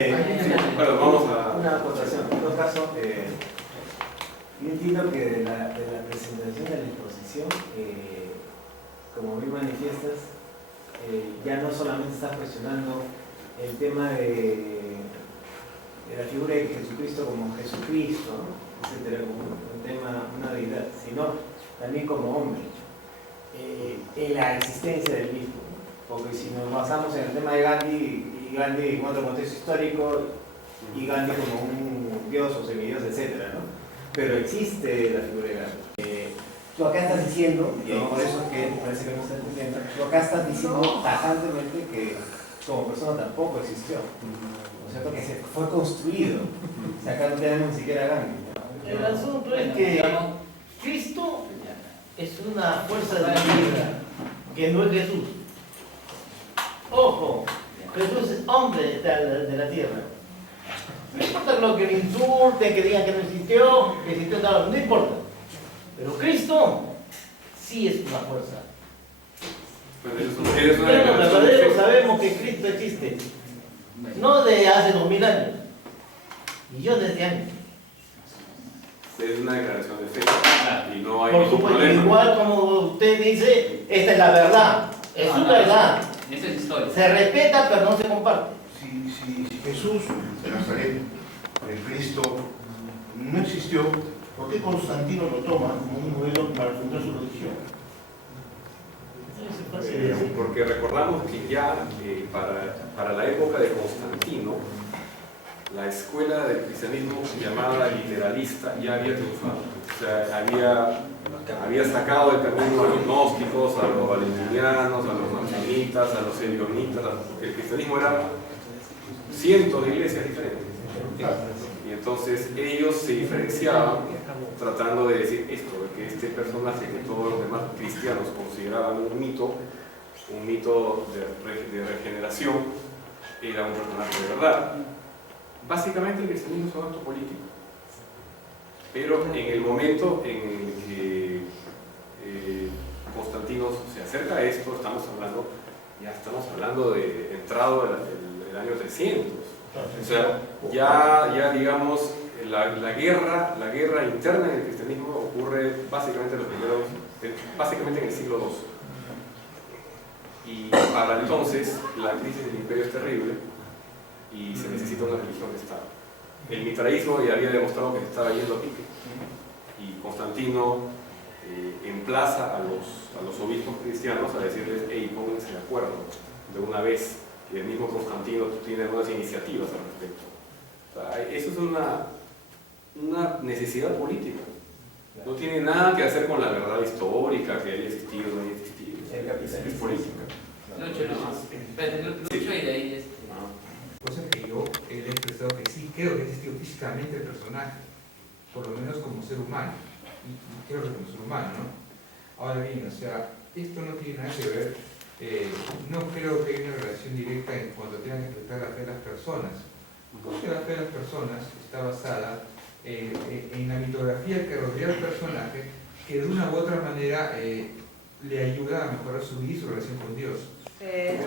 Bueno, vamos a... Una acotación. En todo caso, yo entiendo que de la presentación de la exposición, como bien manifiestas, ya no solamente está cuestionando el tema de la figura de Jesucristo como Jesucristo, ¿no? Etcétera, como un tema, una deidad, sino también como hombre, en la existencia del mismo, ¿no? Porque si nos basamos en el tema de Gandhi, y Gandhi en otro contexto histórico, y Gandhi como un dios o semidios, etcétera, ¿no? Pero existe la figura de Gandhi. Tú acá estás diciendo, y por eso es que parece que no estás entendiendo, tú acá estás diciendo tajantemente que como persona tampoco existió, ¿no es cierto? Que se fue construido. O sea, acá no tenemos ni siquiera Gandhi. El asunto es que Cristo es una fuerza de la vida, que no es Jesús. Ojo, Jesús es hombre de la tierra. No importa lo que le insulten, que digan que no existió, no importa. Pero Cristo sí es una fuerza. Pero verdaderos sabemos que Cristo existe. No de hace 2000 años, millones de años. Es una declaración de fe y no hay Por ningún supuesto, problema. igual como usted dice, esta es la verdad. Es su verdad. Esa es historia. Se respeta, pero no se comparte. Si Jesús de Nazaret, el Cristo, no existió, ¿por qué Constantino lo toma como un modelo para fundar su religión? Porque recordamos que ya para la época de Constantino, la escuela del cristianismo llamada literalista ya había triunfado. O sea, había sacado del camino a los gnósticos, a los valentinianos, a los marcionitas, a los elionitas. El cristianismo era cientos de iglesias diferentes. Y entonces ellos se diferenciaban tratando de decir esto, de que este personaje que todos los demás cristianos consideraban un mito de regeneración, era un personaje de verdad. Básicamente el cristianismo es un acto político, pero en el momento en el que Constantino se acerca a esto, estamos hablando de entrado del año 300. O sea, ya digamos, la guerra interna en el cristianismo ocurre básicamente en el siglo II. Y para entonces la crisis del imperio es terrible y se necesita una religión de Estado. El mitraísmo ya había demostrado que se estaba yendo a pique y Constantino emplaza a los obispos cristianos a decirles: hey, pónganse de acuerdo de una vez. Y el mismo Constantino tiene algunas iniciativas al respecto. O sea, eso es una necesidad política. No tiene nada que hacer con la verdad histórica, que haya existido o no haya existido. Es política. Lucho y de ahí Cosa que yo he expresado que sí creo que existió físicamente el personaje, por lo menos como ser humano, y creo que como ser humano, ¿no? Ahora bien, o sea, esto no tiene nada que ver, no creo que haya una relación directa en cuanto tengan que explicar la fe de las personas, porque la fe de las personas está basada en la mitografía que rodea al personaje, que de una u otra manera le ayuda a mejorar su vida y su relación con Dios.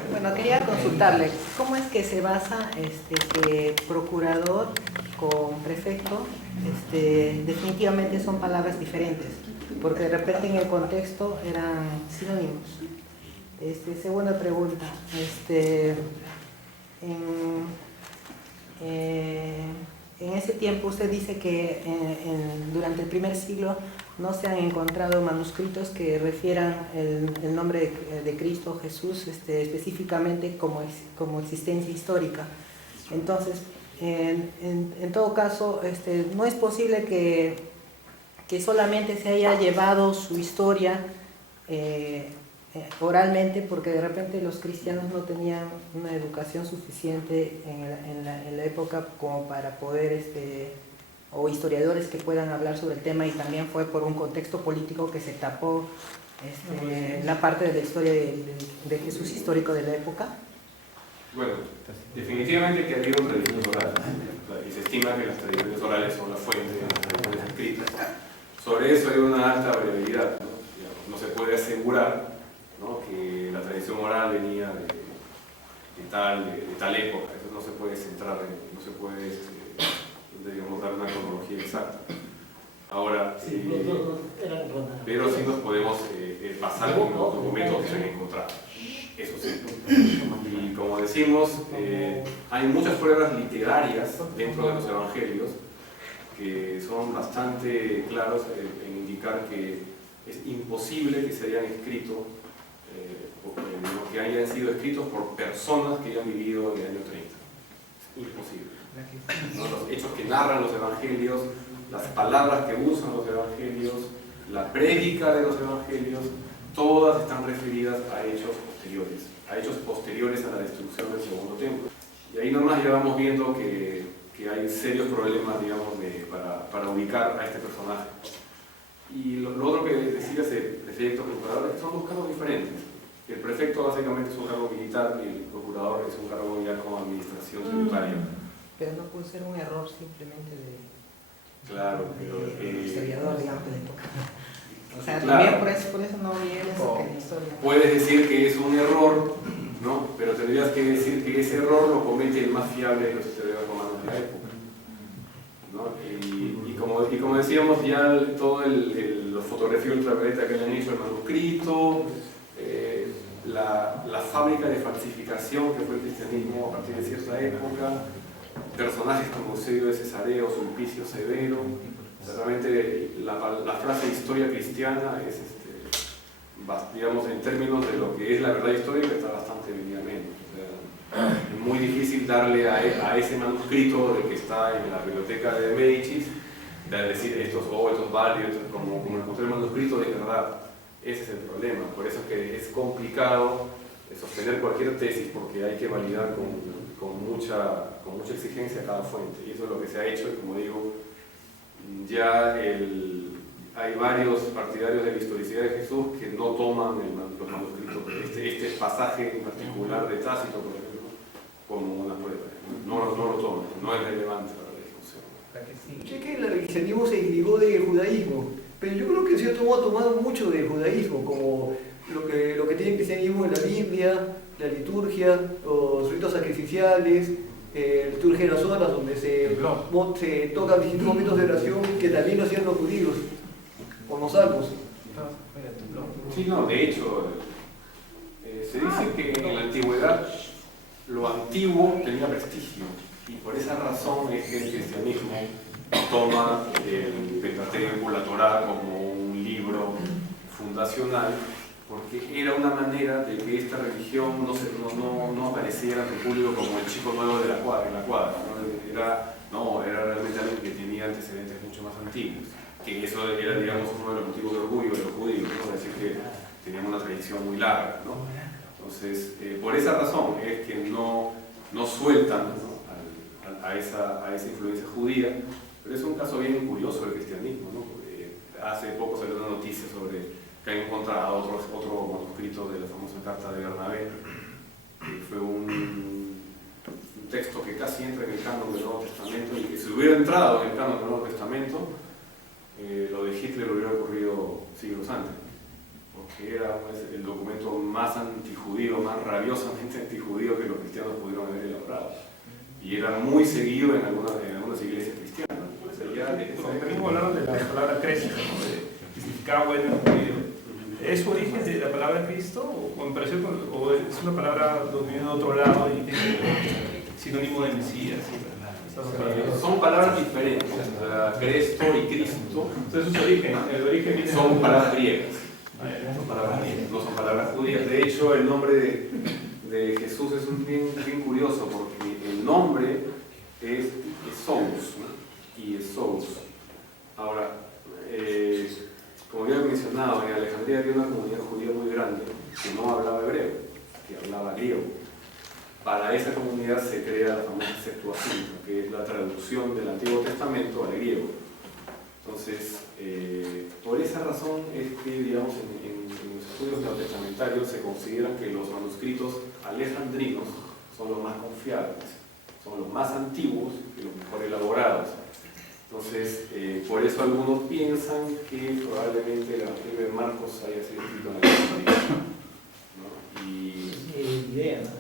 Bueno, quería consultarle, ¿cómo es que se basa que procurador con prefecto definitivamente son palabras diferentes? Porque de repente en el contexto eran sinónimos. Segunda pregunta, en ese tiempo usted dice que durante el primer siglo no se han encontrado manuscritos que refieran el nombre de Cristo, Jesús, específicamente como existencia histórica. Entonces, en todo caso, no es posible que solamente se haya llevado su historia oralmente, porque de repente los cristianos no tenían una educación suficiente en la época como para poder o historiadores que puedan hablar sobre el tema, y también fue por un contexto político que se tapó la parte de la historia de Jesús histórico de la época. Bueno, definitivamente que ha habido tradiciones orales, y se estima que las tradiciones orales son la fuente de las tradiciones escritas. Sobre eso hay una alta variabilidad, ¿no? Digamos, no se puede asegurar, ¿no?, que la tradición oral venía de tal época, eso no se puede centrar no se puede digamos, dar una cronología exacta. Ahora, pero sí nos podemos pasar con los documentos que se han encontrado, eso sí. Y como decimos, hay muchas pruebas literarias dentro de los evangelios que son bastante claros en indicar que es imposible que se hayan escrito, que hayan sido escritos por personas que hayan vivido en el año 30. Es imposible. ¿No? Los hechos que narran los evangelios, las palabras que usan los evangelios, la prédica de los evangelios, todas están referidas a hechos posteriores a la destrucción del segundo templo. Y ahí nomás ya vamos viendo que hay serios problemas, digamos, para ubicar a este personaje. Y lo otro que decía ese prefecto procurador es que son dos cargos diferentes. El prefecto básicamente es un cargo militar y el procurador es un cargo ya como administración tributaria. Pero no puede ser un error simplemente de... Claro, pero... historiador, digamos, de la época. O sea, claro, también por eso no niegues que la historia... Puedes decir que es un error, ¿no? Pero tendrías que decir que ese error lo comete el más fiable de los historiadores romanos de la época, ¿no? Y como decíamos, ya todo los fotografías ultravioleta que le han hecho el manuscrito, la fábrica de falsificación que fue el cristianismo a partir de cierta época, personajes como Eusebio de Cesarea o Sulpicio Severo. Realmente la frase historia cristiana es, digamos, en términos de lo que es la verdad histórica, está bastante venida menos. O sea, es muy difícil darle a ese manuscrito de que está en la biblioteca de Médicis, de decir estos válidos, como encontré el manuscrito de verdad. Ese es el problema. Por eso es que es complicado sostener cualquier tesis, porque hay que validar con mucha exigencia cada fuente. Y eso es lo que se ha hecho, y como digo, ya hay varios partidarios de la historicidad de Jesús que no toman los manuscritos, este pasaje en particular de Tácito, por ejemplo, como una prueba. No lo toman, no es relevante para la discusión. Sé que el religionismo se desligó del judaísmo, pero yo creo que en cierto modo ha tomado mucho del judaísmo, como lo que tiene el cristianismo en la Biblia, la liturgia, los ritos sacrificiales, la liturgia de las horas, donde se tocan distintos momentos de oración que también lo hacían los judíos, o los salmos. Sí, no, de hecho, se dice que en la antigüedad lo antiguo tenía prestigio, y por esa razón es que el cristianismo toma el Pentateuco, la Torá, como un libro fundacional, porque era una manera de que esta religión no apareciera en el público como el chico nuevo de la cuadra, ¿no? Era realmente algo que tenía antecedentes mucho más antiguos, que eso era, digamos, uno de los motivos de orgullo de los judíos, ¿no? Decir que tenían una tradición muy larga, ¿no? Entonces, por esa razón es que no sueltan, ¿no?, a esa influencia judía. Pero es un caso bien curioso del cristianismo, ¿no? Porque hace poco salió una noticia sobre que han encontrado otro manuscrito de la famosa carta de Bernabé, que fue un texto que casi entra en el canon del Nuevo Testamento, y que si hubiera entrado en el canon del Nuevo Testamento, lo de Hitler hubiera ocurrido siglos antes, porque era el documento más antijudío, más rabiosamente antijudío que los cristianos pudieron haber elaborado. Y era muy seguido en algunas iglesias cristianas. También hablaron de la palabra Cristo, ¿no? Que significaba bueno en judío. ¿Es origen de la palabra Cristo? ¿O me pareció, o es una palabra donde viene de otro lado y tiene sinónimo de Mesías? Son palabras diferentes, Cristo y Cristo. Entonces su origen, el origen viene son palabras griegas. No son palabras judías. De hecho, el nombre de Jesús es bien curioso, porque el nombre es Esous, ¿no? Y Esous. Ahora, como ya he mencionado, en Alejandría había una comunidad judía muy grande que no hablaba hebreo, que hablaba griego. Para esa comunidad se crea la famosa Septuaginta, que es la traducción del Antiguo Testamento al griego. Entonces, por esa razón es que, digamos, en los estudios neotestamentarios se consideran que los manuscritos alejandrinos son los más confiables, son los más antiguos y los mejor elaborados. Entonces, por eso algunos piensan que probablemente el Evangelio de Marcos haya sido escrito en Alejandría, ¿no? Y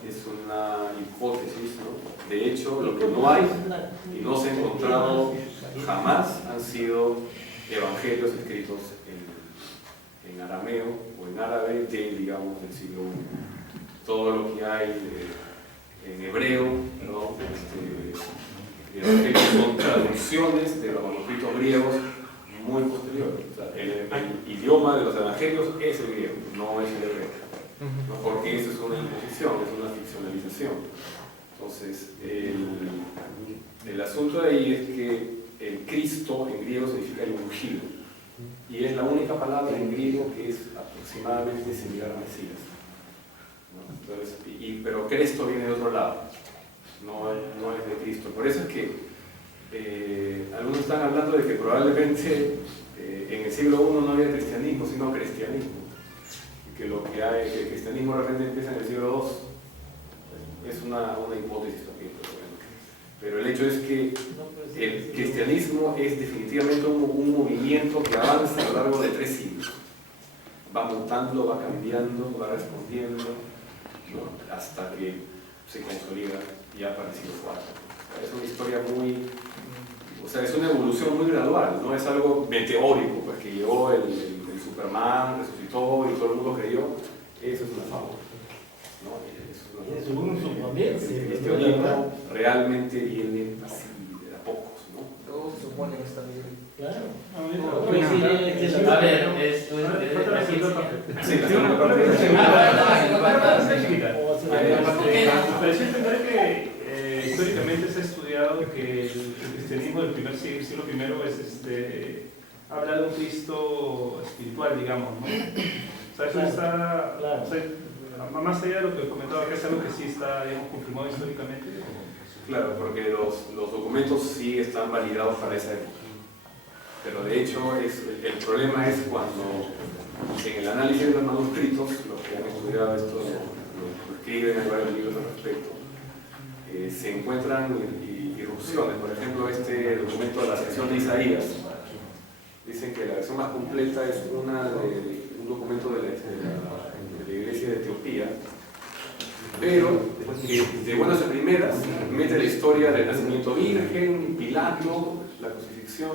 es una hipótesis, ¿no?, De hecho, lo que no hay y no se ha encontrado jamás han sido evangelios escritos en arameo o en árabe digamos, del siglo I. Todo lo que hay en hebreo, ¿no? Evangelios son traducciones de los manuscritos griegos muy posteriores. O sea, el idioma de los evangelios es el griego, no es el hebreo, ¿no? Porque eso es una imposición, es una ficcionalización. Entonces, el asunto de ahí es que el Cristo en griego significa el ungido, y es la única palabra en griego que es aproximadamente similar a Mesías, ¿no? Entonces, pero Cristo viene de otro lado, no es de Cristo. Por eso es que algunos están hablando de que probablemente en el siglo I no había cristianismo, sino cristianismo, y que lo que hay, que el cristianismo de repente empieza en el siglo II, es una hipótesis también, pero el hecho es que el cristianismo es definitivamente un movimiento que avanza a lo largo de 3 siglos, va mutando, va cambiando, va respondiendo, ¿no? Hasta que se consolida ya para el siglo IV. Es una historia muy, o sea, es una evolución muy gradual, no es algo meteórico, pues que llegó el Superman, resucitó y todo el mundo creyó. Eso es una fábula, ¿no? Es un uso también, el cristianismo realmente viene así, de a pocos, ¿no? Todos suponen esta vida. Claro. A ver, Sí, la segunda parte. Me pareció entender que históricamente se ha estudiado que el cristianismo del primer siglo I es habla de un Cristo espiritual, digamos, ¿no? O sea, eso está, claro. O sea, más allá de lo que comentaba, que es algo que sí está, digamos, confirmado históricamente. Claro, porque los documentos sí están validados para esa época. Pero de hecho, el problema es cuando en el análisis de los manuscritos, los que han estudiado esto lo escriben, hay varios libros al respecto, se encuentran irrupciones. Por ejemplo, este documento de la sección de Isaías, dicen que la versión más completa es un documento de la iglesia de Etiopía, pero que de buenas a primeras mete la historia del nacimiento virgen, Pilato, la crucifixión,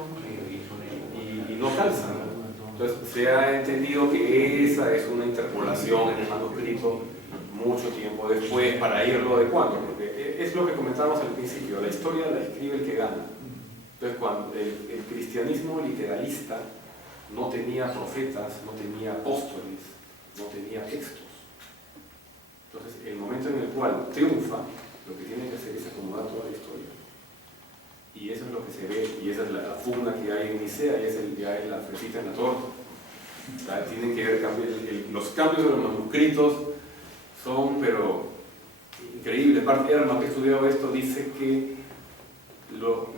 y no calza, ¿no? Entonces se ha entendido que esa es una interpolación en el manuscrito mucho tiempo después para irlo adecuando, porque es lo que comentábamos al principio, la historia la escribe el que gana. Entonces cuando el cristianismo literalista no tenía profetas, no tenía apóstoles, no tenía textos. Entonces el momento en el cual triunfa, lo que tiene que hacer es acomodar toda la historia. Y eso es lo que se ve, y esa es la funda que hay en Nicea, y ya es la fresita en la torta. O sea, tienen que ver los cambios de los manuscritos son, pero increíbles. Bart Ehrman, que ha estudiado esto, dice que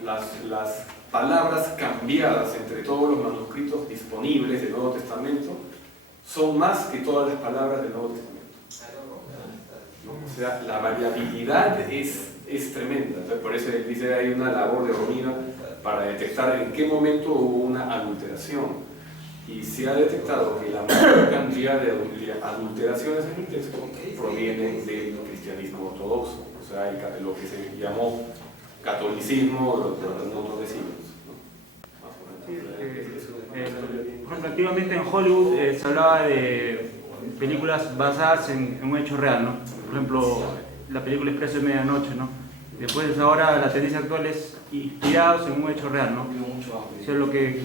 las palabras cambiadas entre todos los manuscritos disponibles del Nuevo Testamento son más que todas las palabras del Nuevo Testamento, ¿no? O sea, la variabilidad es tremenda. Entonces, por eso él dice hay una labor de Romina para detectar en qué momento hubo una adulteración, y se ha detectado que la mayor cantidad de adulteraciones en el texto provienen del cristianismo ortodoxo, o sea, lo que se llamó catolicismo durante un montón de siglos, ¿no? Por ejemplo, antiguamente en Hollywood se hablaba de películas basadas en un hecho real, ¿no? Por ejemplo, la película Expreso de Medianoche, ¿no? Después ahora la tendencia actual es inspirados en un hecho real, ¿no? O sea, lo que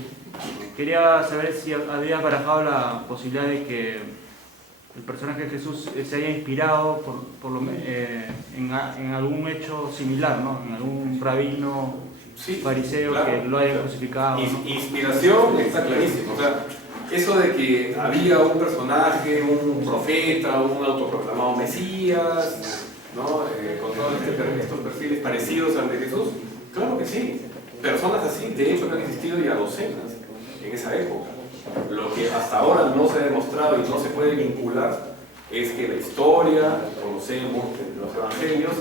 quería saber si había barajado la posibilidad de que el personaje de Jesús se haya inspirado en algún hecho similar, ¿no? En algún rabino, sí, fariseo, claro, que lo haya crucificado, ¿no? Inspiración está clarísimo. O sea, eso de que había un personaje, un profeta, un autoproclamado Mesías, ¿no? Con todos estos perfiles parecidos al de Jesús, claro que sí. Personas así, de hecho, que han existido ya docenas en esa época. Lo que hasta ahora no se ha demostrado y no se puede vincular es que la historia que conocemos de los evangelios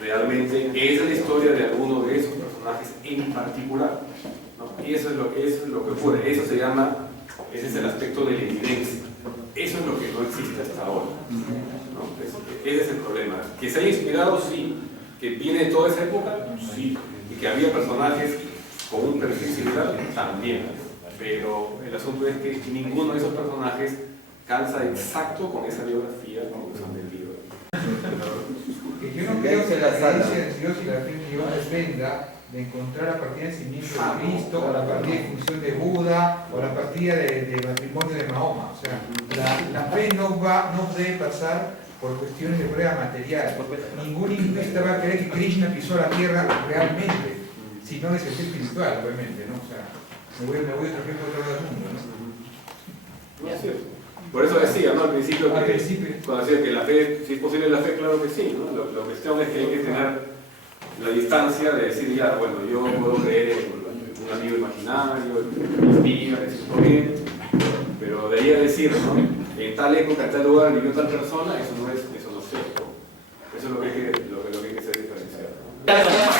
realmente es la historia de alguno de esos personajes en particular, ¿no? Y eso es lo que ocurre. Eso se llama, ese es el aspecto de la evidencia. Eso es lo que no existe hasta ahora, ¿no? Ese es el problema. Que se haya inspirado, sí. ¿Que viene de toda esa época? Sí. ¿Y que había personajes con un perfil similar? También. Pero el asunto es que ninguno de esos personajes calza exacto con esa biografía que nos han vendido. Que yo no creo que la creencia de Dios y la fe en Dios dependa de encontrar la partida de nacimiento de Cristo, o la partida de función de Buda, o la partida de matrimonio de Mahoma. O sea, la fe no debe pasar por cuestiones de prueba material. Ningún hinduista va a creer que Krishna pisó la tierra realmente, sino de sentido espiritual, obviamente, ¿no? O sea, me voy a otro lado del mundo, ¿no? No es cierto. Por eso decía, ¿no? Al principio, cuando decía que la fe, si es posible la fe, claro que sí, ¿no? La cuestión es que hay que tener la distancia de decir, ya, bueno, yo puedo creer en un amigo imaginario, en espías, todo bien, pero de ahí a decir, ¿no? En tal época, en tal lugar vivió tal persona, eso no es cierto. Eso es lo que hay que hacer diferenciar, ¿no?